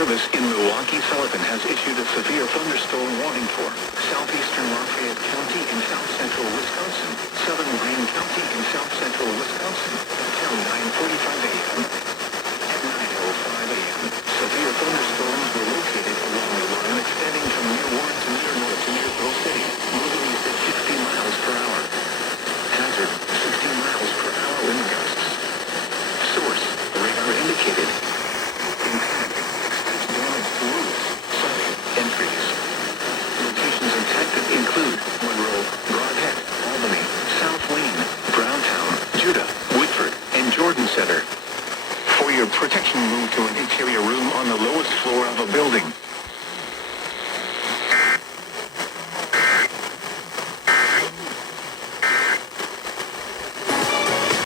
Service in Milwaukee Sullivan has issued a severe thunderstorm warning for southeastern Lafayette County in south-central Wisconsin, southern Greene County in south-central Wisconsin, until 9:45 a.m. At 9:05 a.m., severe thunderstorms were located along the line extending from near Warren to near North to near Pearl City, moving east at 60 miles per hour. Hazard, 60 miles per hour wind gusts. Source, radar indicated. Impact, expect damage to roofs, siding, and trees. Locations impacted include Monroe, Broadhead, Albany, South Wayne, Browntown, Judah, Woodford, and Jordan Center. For your protection, move to an interior room on the lowest floor of a building.